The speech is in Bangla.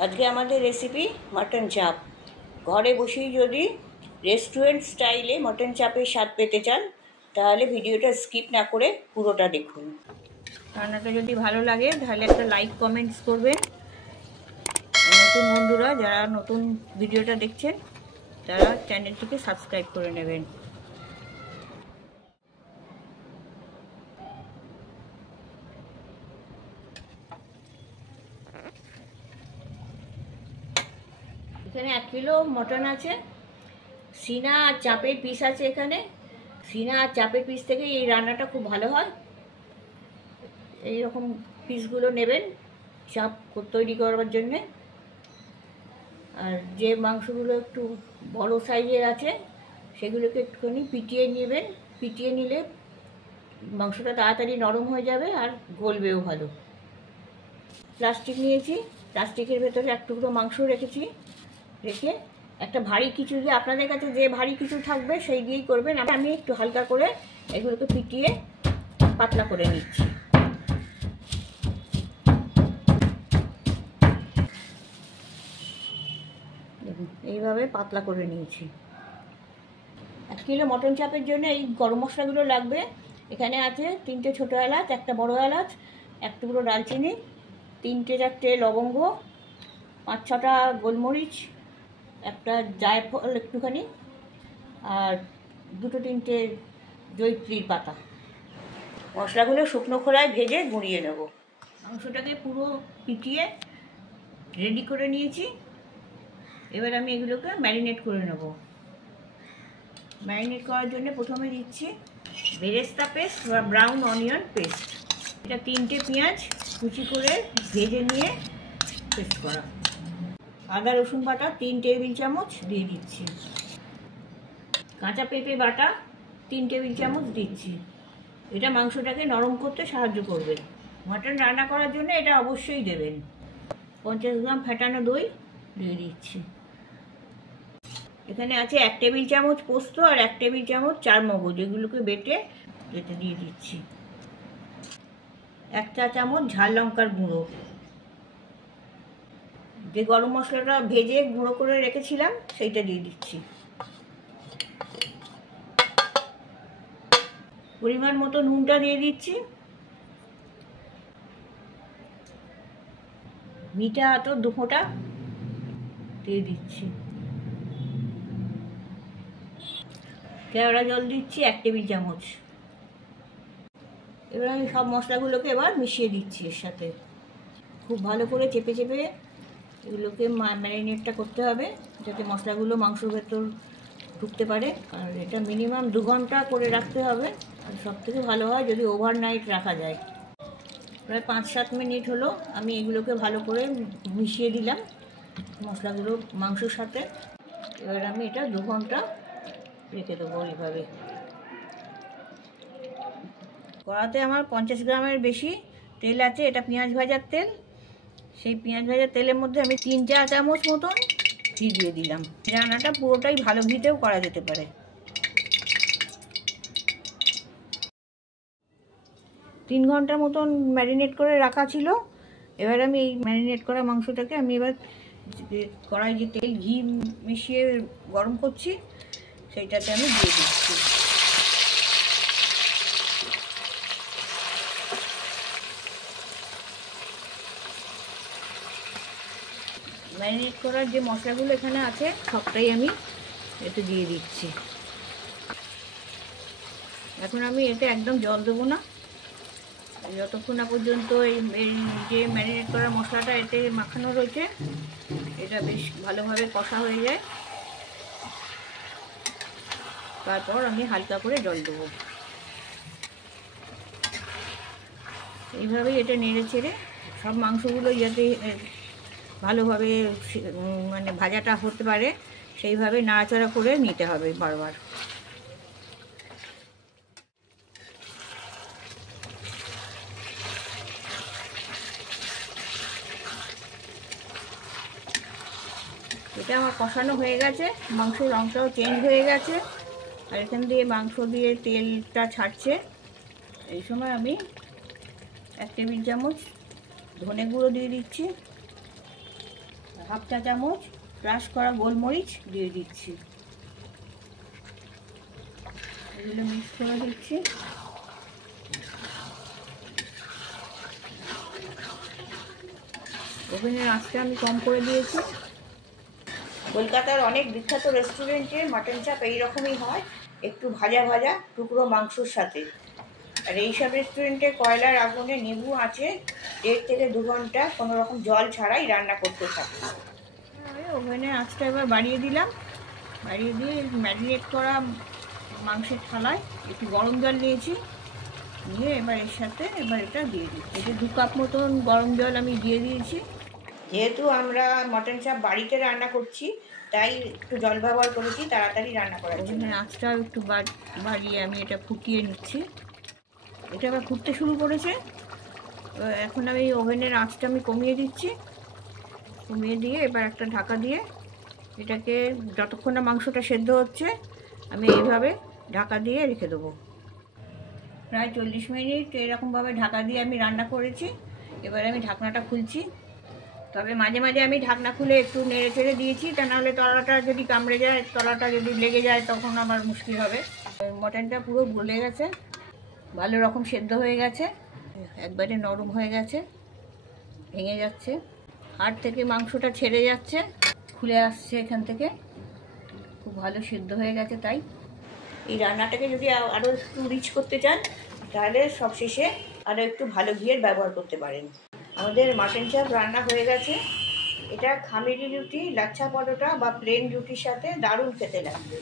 আজকে আমাদের রেসিপি মাটন চাপ। ঘরে বসেই যদি রেস্টুরেন্ট স্টাইলে মাটন চাপের স্বাদ পেতে চান তাহলে ভিডিওটা স্কিপ না করে পুরোটা দেখুন। রান্নাটা যদি ভালো লাগে তাহলে একটা লাইক কমেন্টস করবেন। নতুন বন্ধুরা যারা নতুন ভিডিওটা দেখছেন তারা চ্যানেলটিকে সাবস্ক্রাইব করে নেবেন। এখানে 1 কিলো মটন আছে, সিনা আর চাপের পিস আছে। এখানে সিনা আর চাপের পিস থেকে এই রান্নাটা খুব ভালো হয়। এইরকম পিসগুলো নেবেন চাপ তৈরি করবার জন্যে। আর যে মাংসগুলো একটু বড় সাইজের আছে সেগুলোকে একটুখানি পিটিয়ে নেবেন। পিটিয়ে নিলে মাংসটা তাড়াতাড়ি নরম হয়ে যাবে আর গলবেও ভালো। প্লাস্টিক নিয়েছি, প্লাস্টিকের ভেতরে এক টুকরো মাংস রেখেছি। রেখে একটা ভারী কিছু দিয়ে, আপনাদের কাছে যে ভারী কিছু থাকবে সেই দিয়েই করবেন। আমি একটু হালকা করে এগুলোকে পিটিয়ে পাতলা করে নিচ্ছি। দেখুন এইভাবে পাতলা করে নিয়েছি। 1 কিলো মটন চাপের জন্য এই গরম মশলাগুলো লাগবে। এখানে আছে 3টে ছোটো এলাচ, একটা বড় এলাচ, 1 টুকরো দারচিনি, 3টে-4টে লবঙ্গ, 5-6টা গোলমরিচ, একটা জায়ফল একটুখানি, আর 2-3টে জয়িত্রীর পাতা। মশলাগুলো শুকনো খোলায় ভেজে গুঁড়িয়ে নেব। মাংসটাকে পুরো পিটিয়ে রেডি করে নিয়েছি। এবার আমি এগুলোকে ম্যারিনেট করে নেব। ম্যারিনেট করার জন্য প্রথমে দিচ্ছি বেরেস্তা পেস্ট বা ব্রাউন অনিয়ন পেস্ট। এটা 3টে পেঁয়াজ কুচি করে ভেজে নিয়ে পেস্ট করা। আদা রসুন বাটা 3 টেবিল চামচ দিয়ে দিচ্ছি। কাঁচা পেঁপে বাটা 3 টেবিল চামচ দিচ্ছি। এটা মাংসটাকে নরম করতে সাহায্য করবে। মাটন রান্না করার জন্য এটা অবশ্যই দেবেন। 50 গ্রাম ফেটানো দই দিয়ে দিচ্ছি। এখানে আছে 1 টেবিল চামচ পোস্ত আর 1 টেবিল চামচ চারমগজ, এগুলোকে বেটে এতে দিয়ে দিচ্ছি। 1 চা চামচ ঝাল লঙ্কার গুঁড়ো। যে গরম মশলাটা ভেজে গুঁড়ো করে রেখেছিলাম সেইটা দিয়ে দিচ্ছি। পরিমাণ মতো নুনটা দিয়ে দিচ্ছি। মিঠা তো 2 ফোঁটা দিয়ে দিচ্ছি। কেওড়া জল দিচ্ছি 1 টেবিল চামচ। এবার আমি সব মশলাগুলোকে এবার মিশিয়ে দিচ্ছি এর সাথে। খুব ভালো করে চেপে চেপে এগুলোকে ম্যারিনেটটা করতে হবে যাতে মশলাগুলো মাংসের ভেতর ঢুকতে পারে। আর এটা মিনিমাম 2 ঘন্টা করে রাখতে হবে। আর সবথেকে ভালো হয় যদি ওভারনাইট রাখা যায়। প্রায় 5-7 মিনিট হলো আমি এগুলোকে ভালো করে মিশিয়ে দিলাম মশলাগুলো মাংসের সাথে। এবার আমি এটা 2 ঘন্টা রেখে দেবো এইভাবে। কড়াতে আমার 50 গ্রামের বেশি তেল আছে, এটা পেঁয়াজ ভাজার তেল। সেই পেঁয়াজ ভাজার তেলের মধ্যে আমি 3 চা চামচ মতন ঘি দিয়ে দিলাম। রান্নাটা পুরোটাই ভালো ঘিতেও করা যেতে পারে। 3 ঘন্টার মতন ম্যারিনেট করে রাখা ছিল। এবার আমি এই ম্যারিনেট করা মাংসটাকে আমি এবার কড়াই যে তেল ঘি মিশিয়ে গরম করছি সেইটাতে আমি দিয়ে দিচ্ছি। ম্যারিনেট করার যে মশলাগুলো এখানে আছে সবটাই আমি এতে দিয়ে দিচ্ছি। এখন আমি এতে একদম জল দেবো না যতক্ষণ না পর্যন্ত এই যে ম্যারিনেট করা মশলাটা এতে মাখানো রয়েছে এটা বেশ ভালোভাবে কষা হয়ে যায়। তারপর আমি হালকা করে জল দেবো। এইভাবেই এটা নেড়ে চেড়ে সব মাংসগুলো যাতে ভালোভাবে মানে ভাজাটা হতে পারে সেইভাবে নাড়াচাড়া করে নিতে হবে বারবার। এটা আমার কষানো হয়ে গেছে, মাংসের রঙটাও চেঞ্জ হয়ে গেছে আর এখান দিয়ে মাংস দিয়ে তেলটা ছাড়ছে। এই সময় আমি 1 টেবিল চামচ ধনে গুঁড়ো দিয়ে দিচ্ছি। হাফ চা চামচ ক্রাশ করা গোলমরিচ দিয়ে দিচ্ছি, এগুলো মিক্স করে দিচ্ছি। ওভেনের আঁচটা আমি কম করে দিয়েছি। কলকাতার অনেক বিখ্যাত রেস্টুরেন্টে মাটন চাপ এইরকমই হয়, একটু ভাজা ভাজা টুকরো মাংসর সাথে। আর এইসব রেস্টুরেন্টে কয়লার আগুনে নেবু আছে 1.5 থেকে 2 ঘন্টা কোনো রকম জল ছাড়াই রান্না করতে থাকে। ওভেনে আঁচটা এবার বাড়িয়ে দিলাম, বাড়িয়ে দিয়ে ম্যারিনেট করা মাংসের থালায় একটু গরম জল নিয়েছি, নিয়ে এবার এর সাথে এটা দিয়ে দিই। এটা 2 কাপ মতন গরম জল আমি দিয়ে দিয়েছি। যেহেতু আমরা মটন চাপ বাড়িতে রান্না করছি তাই একটু জল ব্যবহার করেছি তাড়াতাড়ি রান্না করার জন্য। আঁচটাও একটু বাড়িয়ে আমি এটা ফুটিয়ে নিচ্ছি। এটা আবার ফুটতে শুরু করেছে। এখন আমি ওভেনের আঁচটা আমি কমিয়ে দিচ্ছি, কমিয়ে দিয়ে এবার একটা ঢাকা দিয়ে এটাকে যতক্ষণ না মাংসটা সেদ্ধ হচ্ছে আমি এইভাবে ঢাকা দিয়ে রেখে দেবো। প্রায় 40 মিনিট এরকমভাবে ঢাকা দিয়ে আমি রান্না করেছি। এবার আমি ঢাকনাটা খুলছি, তবে মাঝে মাঝে আমি ঢাকনা খুলে একটু নেড়ে চেড়ে দিয়েছি, তা নাহলে তলাটা যদি কামড়ে যায়, তলাটা যদি লেগে যায় তখন আমার মুশকিল হবে। মটনটা পুরো গলে গেছে, ভালো রকম সেদ্ধ হয়ে গেছে, একবারে নরম হয়ে গেছে, ভেঙে যাচ্ছে, হাড় থেকে মাংসটা ছেড়ে যাচ্ছে, খুলে আসছে এখান থেকে, খুব ভালো সেদ্ধ হয়ে গেছে। তাই এই রান্নাটাকে যদি আরও একটু রিচ করতে চান তাহলে সবশেষে আরও একটু ভালো ঘিয়ের ব্যবহার করতে পারেন। আমাদের মাটন চাপ রান্না হয়ে গেছে। এটা খামিরি রুটি, লাচ্ছা পরোটা বা প্লেন রুটির সাথে দারুণ খেতে লাগবে।